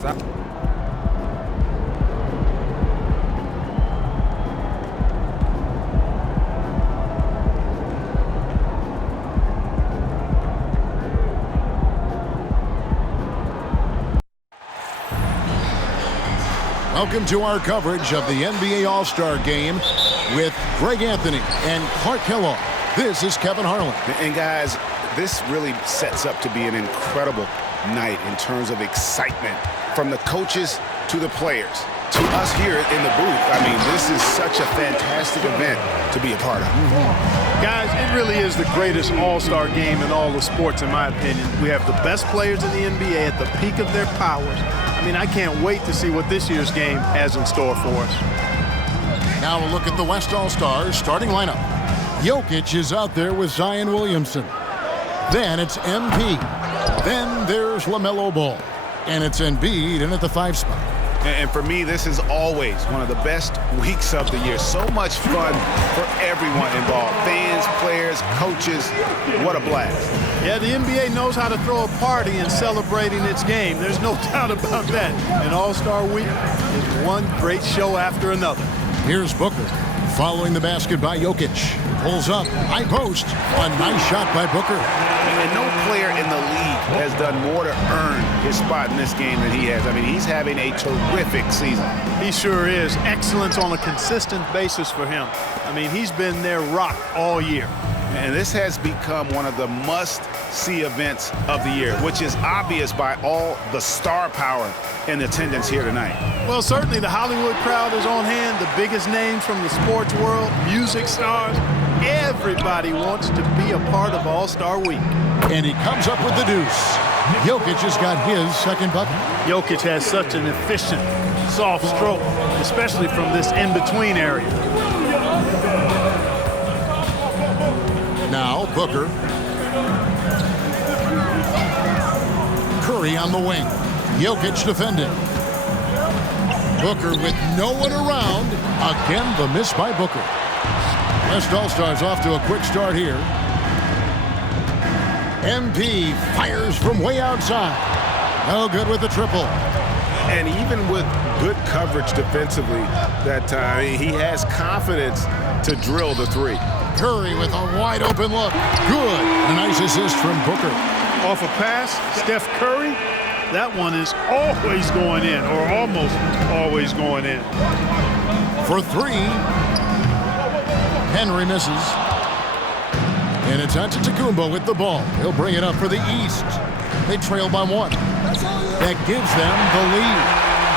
Welcome to our coverage of the NBA All-Star Game with Greg Anthony and Clark Kellogg. This is Kevin Harlan. And guys, this really sets up to be an incredible night in terms of excitement from the coaches to the players to us here in the booth. I mean, this is such a fantastic event to be a part of. Guys, it really is the greatest all-star game in all the sports, in my opinion. We have the best players in the NBA at the peak of their powers. I mean, I can't wait to see what this year's game has in store for us. Now a look at the West All-Stars starting lineup. Jokic is out there with Zion Williamson. Then it's MP. Then there's LaMelo Ball. And it's Embiid in at the 5 spot. And for me, this is always one of the best weeks of the year. So much fun for everyone involved. Fans, players, coaches. What a blast. Yeah, the NBA knows how to throw a party in celebrating its game. There's no doubt about that. And All-Star Week is one great show after another. Here's Booker. Following the basket by Jokic. Pulls up. High post. A nice shot by Booker. And no player in the league has done more to earn his spot in this game than he has. I mean, he's having a terrific season. He sure is. Excellence on a consistent basis for him. I mean, he's been their rock all year. And this has become one of the must-see events of the year, which is obvious by all the star power in attendance here tonight. Well, certainly the Hollywood crowd is on hand, the biggest names from the sports world, music stars. Everybody wants to be a part of All-Star Week. And he comes up with the deuce. Jokic has got his second bucket. Jokic has such an efficient, soft stroke, especially from this in-between area. Now Booker. Curry on the wing. Jokic defending. Booker with no one around. Again, the miss by Booker. West All-Stars off to a quick start here. MP fires from way outside. No good with the triple. And even with good coverage defensively that time, he has confidence to drill the three. Curry with a wide open look. Good. A nice assist from Booker. Off a pass, Steph Curry. That one is always going in, or almost always going in. For 3. Henry misses. And it's Antetokounmpo with the ball. He'll bring it up for the East. They trail by 1. That gives them the lead.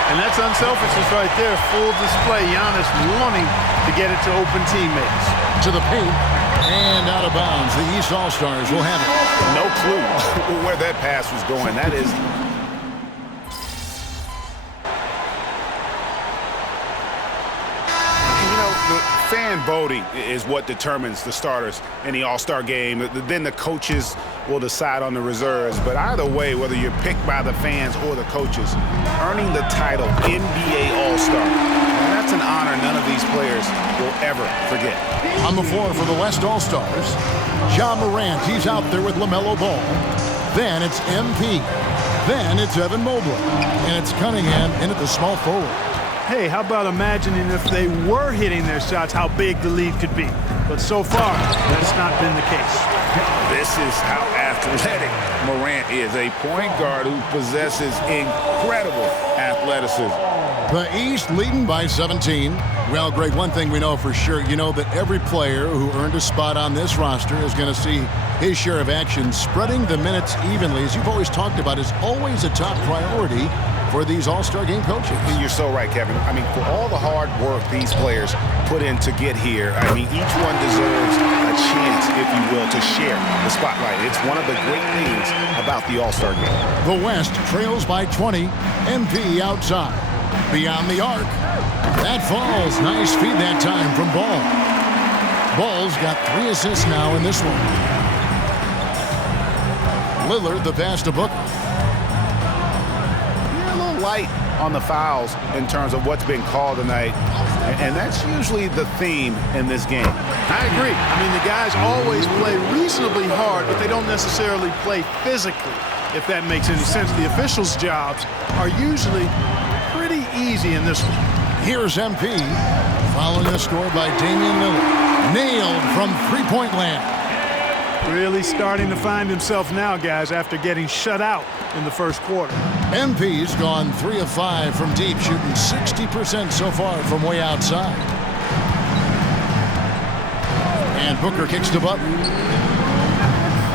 And that's unselfishness right there. Full display. Giannis wanting to get it to open teammates. To the paint. And out of bounds. The East All-Stars will have it. No clue where that pass was going. That is... Fan voting is what determines the starters in the All-Star game. Then the coaches will decide on the reserves. But either way, whether you're picked by the fans or the coaches, earning the title NBA All-Star, that's an honor none of these players will ever forget. On the floor for the West All-Stars, Ja Morant, he's out there with LaMelo Ball. Then it's MP. Then it's Evan Mobley. And it's Cunningham in at the small forward. Hey, how about imagining if they were hitting their shots, how big the lead could be? But so far, that's not been the case. This is how athletic Morant is, a point guard who possesses incredible athleticism. The East leading by 17. Well, Greg, one thing we know for sure, you know that every player who earned a spot on this roster is going to see his share of action. Spreading the minutes evenly, as you've always talked about, is always a top priority for these All-Star Game coaches. And you're so right, Kevin. I mean, for all the hard work these players put in to get here, I mean, each one deserves a chance, if you will, to share the spotlight. It's one of the great things about the All-Star Game. The West trails by 20. MP outside. Beyond the arc. That falls. Nice feed that time from Ball. Ball's got 3 assists now in this one. Lillard, the pass to Booker. Light on the fouls in terms of what's been called tonight, and that's usually the theme in this game. I agree. I mean, the guys always play reasonably hard, but they don't necessarily play physically, if that makes any sense. The officials' jobs are usually pretty easy in this one. Here's MP following the score by Damian Lillard. Nailed from three-point land. Really starting to find himself now, guys, after getting shut out in the first quarter. MP's gone 3 of 5 from deep, shooting 60% so far from way outside. And Booker kicks to Butler.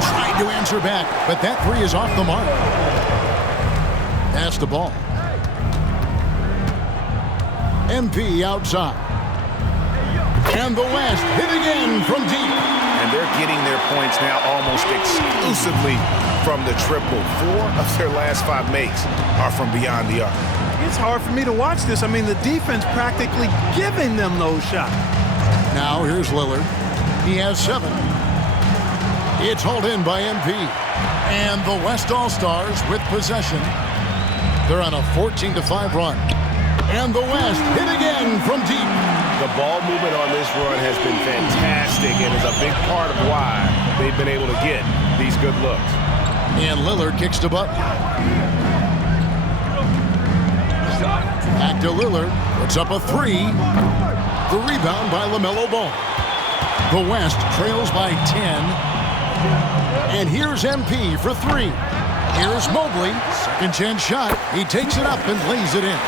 Trying to answer back, but that three is off the mark. Pass the ball. MP outside. And the West hit again from deep. And they're getting their points now almost exclusively from the triple. 4 of their last 5 makes are from beyond the arc. It's hard for me to watch this. I mean, the defense practically giving them those shots. Now here's Lillard. He has 7. It's hauled in by MP. And the West All-Stars with possession. They're on a 14-5 run. And the West hit again from deep. The ball movement on this run has been fantastic and is a big part of why they've been able to get these good looks. And Lillard kicks to Butler. Back to Lillard. Puts up a 3. The rebound by LaMelo Ball. The West trails by 10. And here's MP for 3. Here's Mobley. Second chance shot. He takes it up and lays it in.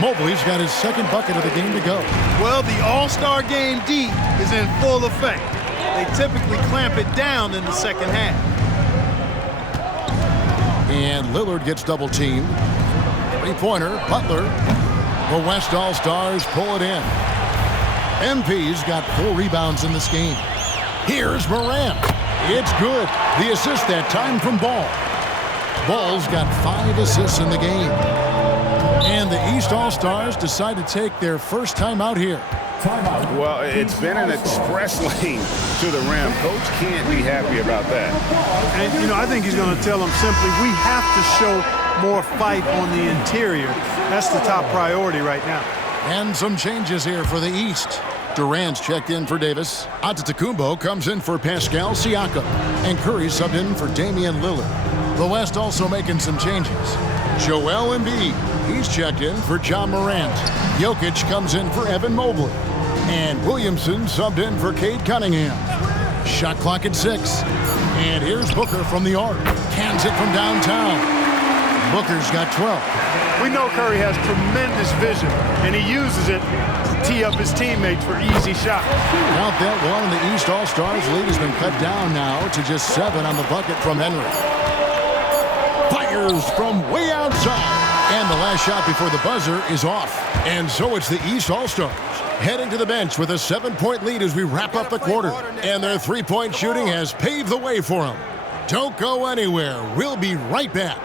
Mobley's got his second bucket of the game to go. Well, the All-Star Game D is in full effect. They typically clamp it down in the second half. And Lillard gets double-teamed. Three-pointer, Butler. The West All-Stars pull it in. MP's got 4 rebounds in this game. Here's Morant. It's good. The assist that time from Ball. Ball's got 5 assists in the game. And the East All-Stars decide to take their first time out here. Well, it's been an express lane to the rim. Coach can't be happy about that. And, you know, I think he's going to tell them simply, we have to show more fight on the interior. That's the top priority right now. And some changes here for the East. Durant's checked in for Davis. Antetokounmpo comes in for Pascal Siakam. And Curry subbed in for Damian Lillard. The West also making some changes. Joel Embiid, he's checked in for John Morant. Jokic comes in for Evan Mobley. And Williamson subbed in for Cade Cunningham. Shot clock at 6. And here's Booker from the arc. Cans it from downtown. Booker's got 12. We know Curry has tremendous vision, and he uses it to tee up his teammates for easy shots. Count that one, and the East All-Stars lead has been cut down now to just 7 on the bucket from Henry. Fires from way outside. And the last shot before the buzzer is off. And so it's the East All-Stars heading to the bench with a 7-point lead as we wrap up the quarter. And their three-point shooting has paved the way for them. Don't go anywhere. We'll be right back.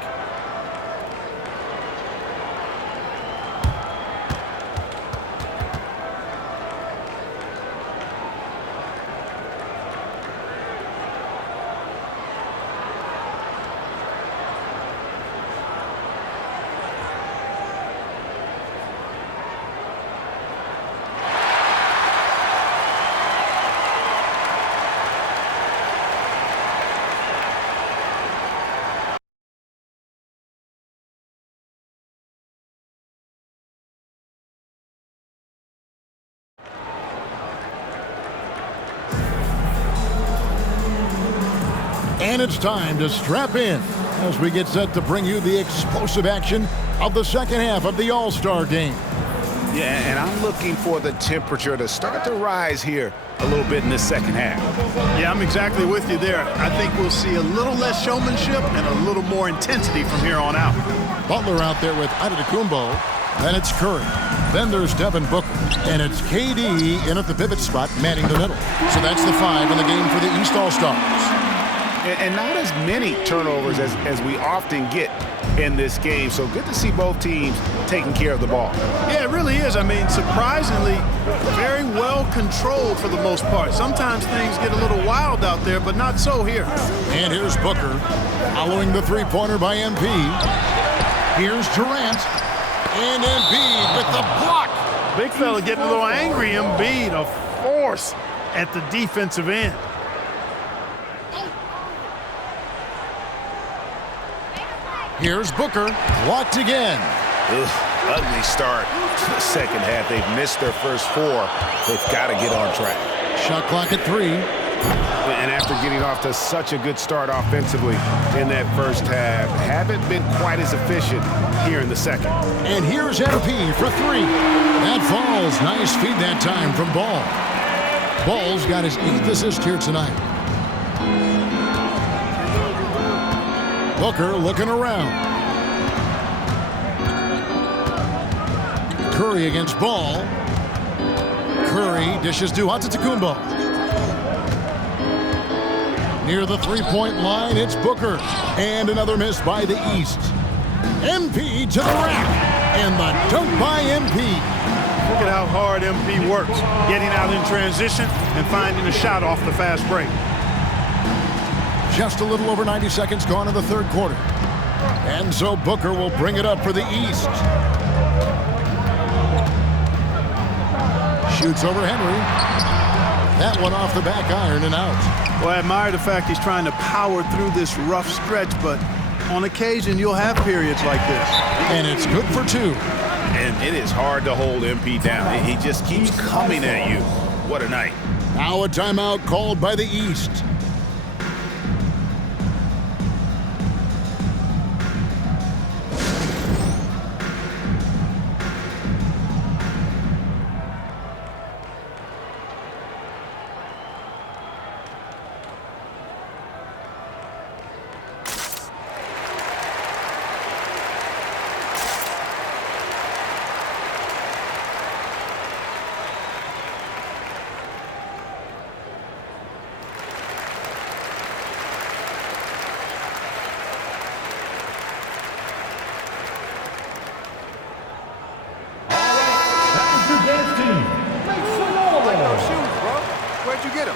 And it's time to strap in as we get set to bring you the explosive action of the second half of the All-Star Game. Yeah, and I'm looking for the temperature to start to rise here a little bit in this second half. Yeah, I'm exactly with you there. I think we'll see a little less showmanship and a little more intensity from here on out. Butler out there with Antetokounmpo. Then it's Curry. Then there's Devin Booker. And it's KD in at the pivot spot, manning the middle. So that's the 5 in the game for the East All-Stars. And not as many turnovers as we often get in this game. So good to see both teams taking care of the ball. Yeah, it really is. I mean, surprisingly, very well controlled for the most part. Sometimes things get a little wild out there, but not so here. And here's Booker following the three-pointer by MP. Here's Durant. And Embiid with the block. Big fella getting a little angry. Embiid, a force at the defensive end. Here's Booker, blocked again. Ugly start to the second half. They've missed their first 4. They've got to get on track. Shot clock at 3. And after getting off to such a good start offensively in that first half, haven't been quite as efficient here in the second. And here's MP for 3. That falls. Nice feed that time from Ball. Ball's got his 8th assist here tonight. Booker looking around. Curry against Ball. Curry dishes to Antetokounmpo. Near the three-point line, it's Booker. And another miss by the East. MP to the rack. And the dunk by MP. Look at how hard MP works, getting out in transition and finding a shot off the fast break. Just a little over 90 seconds gone in the third quarter. And so Booker will bring it up for the East. Shoots over Henry. That one off the back iron and out. Well, I admire the fact he's trying to power through this rough stretch, but on occasion you'll have periods like this. And it's good for 2. And it is hard to hold MP down. He just keeps coming at you. What a night. Now a timeout called by the East. Where'd you get him?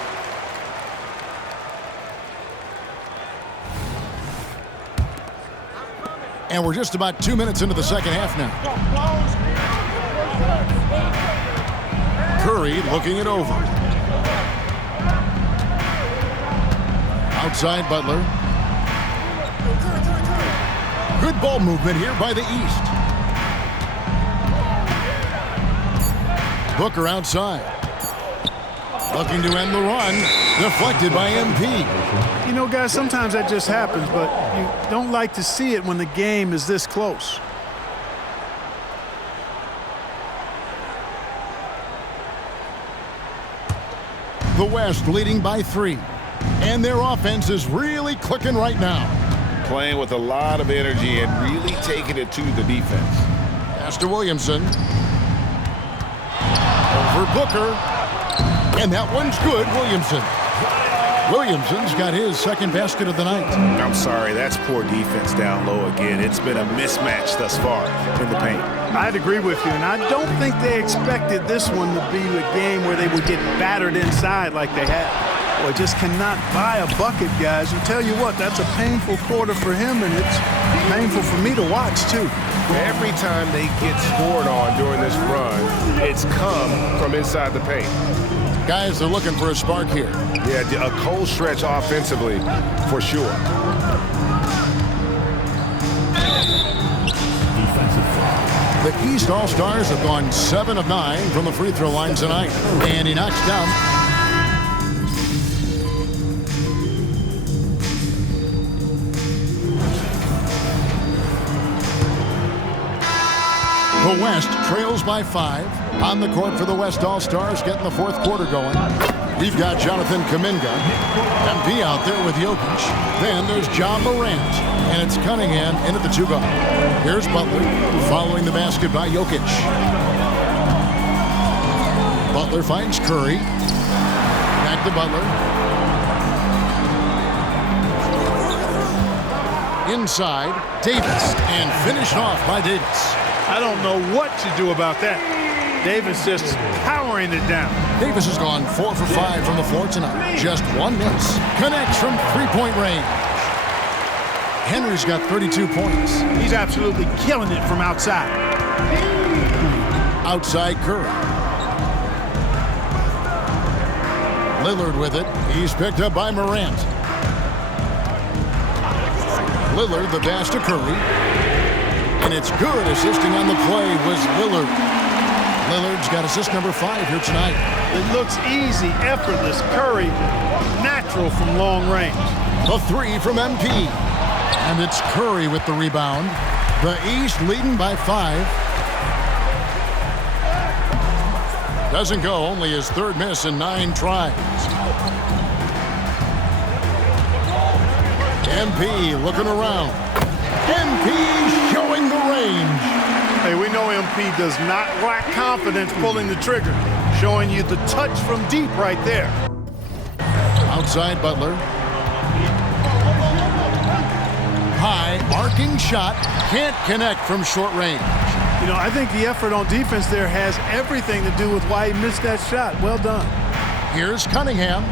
And we're just about 2 minutes into the second half now. Curry looking it over. Outside Butler. Good ball movement here by the East. Booker outside. Looking to end the run. Deflected by MP. You know, guys, sometimes that just happens, but you don't like to see it when the game is this close. The West leading by 3. And their offense is really clicking right now. Playing with a lot of energy and really taking it to the defense. Pass to Williamson. Over Booker. And that one's good, Williamson. Williamson's got his second basket of the night. I'm sorry, that's poor defense down low again. It's been a mismatch thus far in the paint. I'd agree with you, and I don't think they expected this one to be a game where they would get battered inside like they had. Well, just cannot buy a bucket, guys. And tell you what, that's a painful quarter for him, and it's painful for me to watch, too. Every time they get scored on during this run, it's come from inside the paint. Guys are looking for a spark here. Yeah, a cold stretch offensively, for sure. The East All-Stars have gone 7 of 9 from the free throw line tonight. And he knocks down. The West trails by 5. On the court for the West All-Stars, getting the fourth quarter going. We've got Jonathan Kuminga. MP out there with Jokic. Then there's John Morant. And it's Cunningham in at the 2-guard. Here's Butler following the basket by Jokic. Butler finds Curry. Back to Butler. Inside, Davis. And finished off by Davis. I don't know what to do about that. Davis just powering it down. Davis has gone 4 for 5 from the floor tonight. Just 1 miss. Connects from three-point range. Henry's got 32 points. He's absolutely killing it from outside. Outside Curry. Lillard with it. He's picked up by Morant. Lillard, the pass to Curry. And it's good. Assisting on the play was Lillard. Lillard's got assist number 5 here tonight. It looks easy, effortless. Curry, natural from long range. The 3 from MP. And it's Curry with the rebound. The East leading by 5. Doesn't go, only his 3rd miss in 9 tries. MP looking around. MP showing the range. Hey, we know MP does not lack confidence pulling the trigger. Showing you the touch from deep right there. Outside Butler. High, arcing shot. Can't connect from short range. You know, I think the effort on defense there has everything to do with why he missed that shot. Well done. Here's Cunningham.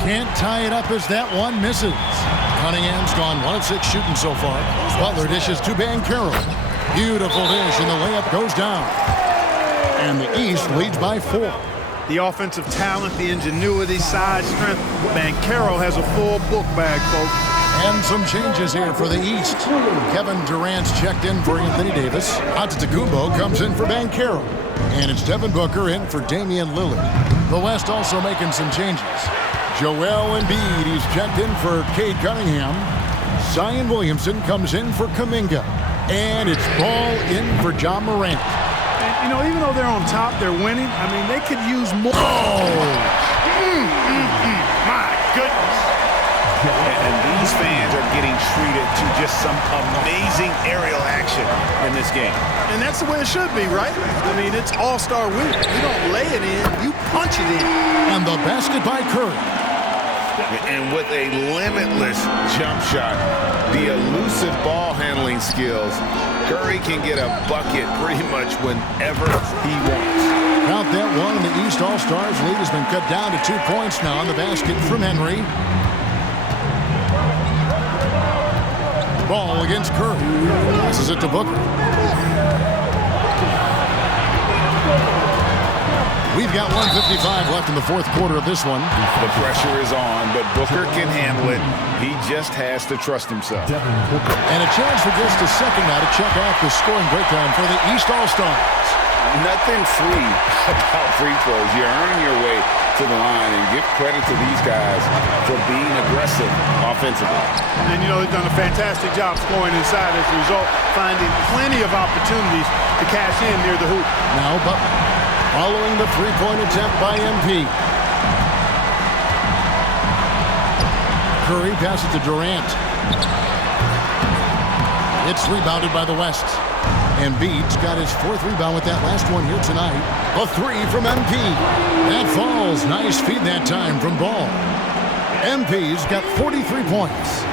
Can't tie it up as that one misses. Cunningham's gone 1 of 6 shooting so far. Butler dishes to Banchero. Beautiful dish, and the layup goes down. And the East leads by 4. The offensive talent, the ingenuity, size, strength. Banchero has a full book bag, folks. And some changes here for the East. Kevin Durant's checked in for Anthony Davis. Antetokounmpo comes in for Banchero. And it's Devin Booker in for Damian Lillard. The West also making some changes. Joel Embiid, he's checked in for Cade Cunningham. Zion Williamson comes in for Kuminga. And it's Ball in for John Morant. And, you know, even though they're on top, they're winning. I mean, they could use more. My goodness. And these fans are getting treated to just some amazing aerial action in this game. And that's the way it should be, right? I mean, it's all-star week. You don't lay it in, you punch it in. And the basket by Curry. And with a limitless jump shot, the elusive ball handling skills, Curry can get a bucket pretty much whenever he wants. Count that one, and the East All-Stars lead has been cut down to 2 points now on the basket from Henry. Ball against Curry. Passes it to Booker. We've got 1:55 left in the 4th quarter of this one. The pressure is on, but Booker can handle it. He just has to trust himself. And a chance for just a second now to check out the scoring breakdown for the East All-Stars. Nothing free about free throws. You're earning your way to the line, and give credit to these guys for being aggressive offensively. And, you know, they've done a fantastic job scoring inside as a result, finding plenty of opportunities to cash in near the hoop. Now Butler following the 3-point attempt by MP. Curry passes to Durant. It's rebounded by the West. Embiid's got his 4th rebound with that last one here tonight. A 3 from MP. That falls. Nice feed that time from Ball. MP's got 43 points.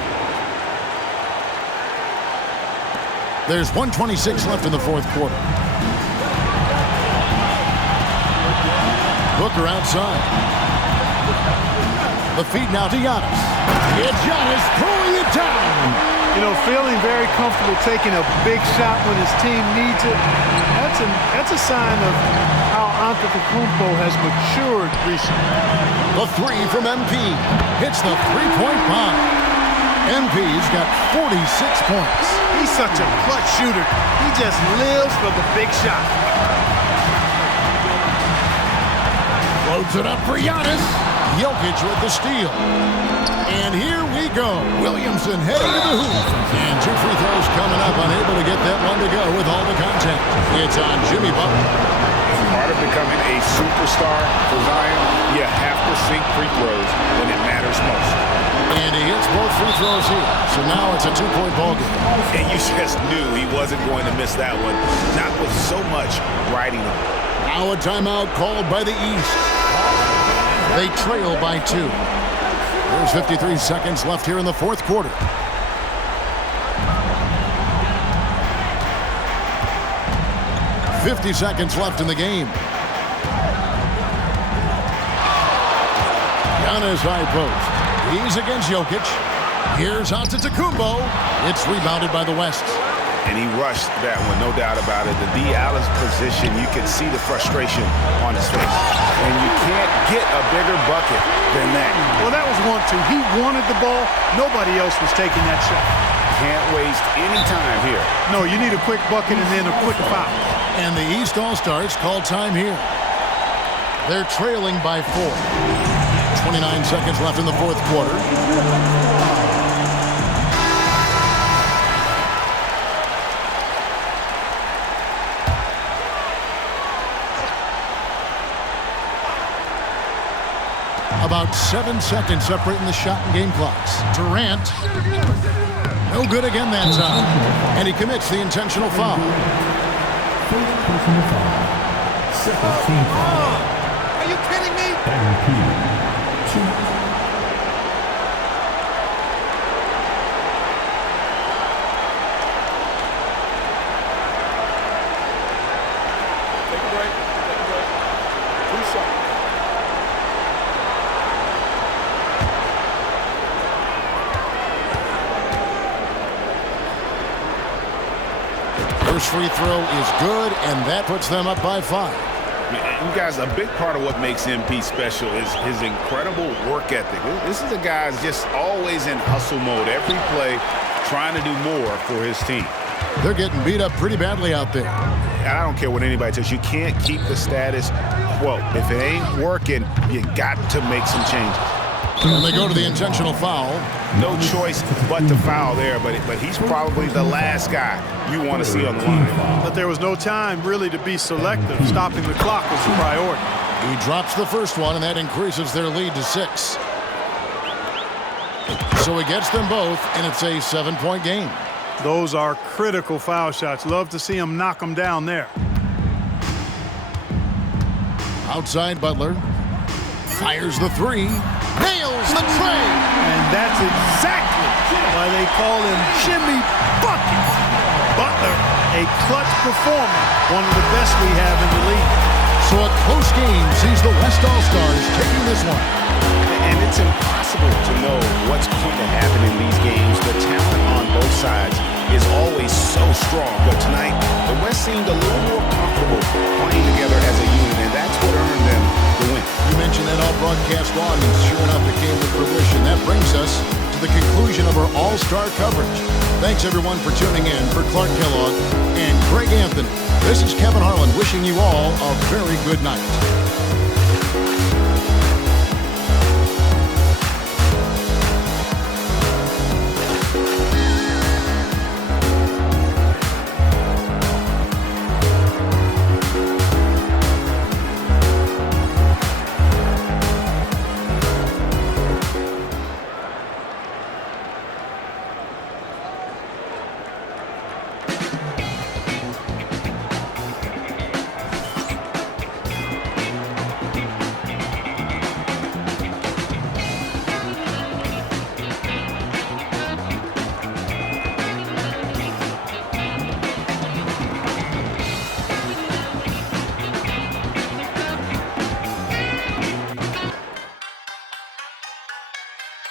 There's 1:26 left in the 4th quarter. Booker outside. The feed now to Giannis. It's Giannis throwing it down. You know, feeling very comfortable taking a big shot when his team needs it. That's a sign of how Antetokounmpo has matured recently. The 3 from MP. Hits the 3-point bomb. MP's got 46 points. He's such a clutch shooter. He just lives for the big shot. Loads it up for Giannis. Jokic with the steal. And here we go. Williamson heading to the hoop. And 2 free throws coming up. Unable to get that one to go with all the contact. It's on Jimmy Butler. Part of becoming a superstar for Zion, you have to sink free throws when it matters most. And he hits both free throws here. So now it's a 2-point ball game. And you just knew he wasn't going to miss that one. Not with so much riding on. Now a timeout called by the East. They trail by 2. There's 53 seconds left here in the 4th quarter. $50 seconds left in the game. Giannis high post. He's against Jokic. Here's Antetokounmpo. It's rebounded by the West. And he rushed that one, no doubt about it. The D. Allen's position, you can see the frustration on his face. And you can't get a bigger bucket than that. Well, that was 1-2. He wanted the ball. Nobody else was taking that shot. Can't waste any time here. No, you need a quick bucket and then a quick foul. And the East All-Stars call time here. They're trailing by 4. 29 seconds left in the fourth quarter. About 7 seconds separating the shot and game clocks. Durant. No good again that time. And he commits the intentional foul. Are you kidding me? Take a break. First free throw is good, and that puts them up by 5. You guys, a big part of what makes MP special is his incredible work ethic. This is a guy who's just always in hustle mode. Every play trying to do more for his team. They're getting beat up pretty badly out there. And I don't care what anybody says. You can't keep the status quo. If it ain't working, you got to make some changes. And they go to the intentional foul. No choice but to foul there, but he's probably the last guy you want to see on the line. But there was no time really to be selective. Stopping the clock was the priority. He drops the first one, and that increases their lead to 6. So he gets them both, and it's a 7-point game. Those are critical foul shots. Love to see him knock them down there. Outside Butler. Fires the 3. Nails the tray. And that's exactly why they call him Jimmy Bucket. Butler, a clutch performer, one of the best we have in the league. So a close game sees the West All-Stars taking this one. And it's impossible to know what's going to happen in these games. The talent on both sides is always so strong. But tonight, the West seemed a little more comfortable playing together as a unit, and that's what earned them the win. You mentioned that all broadcast long, and sure enough, it came to fruition. That brings us to the conclusion of our All-Star coverage. Thanks, everyone, for tuning in. For Clark Kellogg and Greg Anthony, this is Kevin Harlan wishing you all a very good night.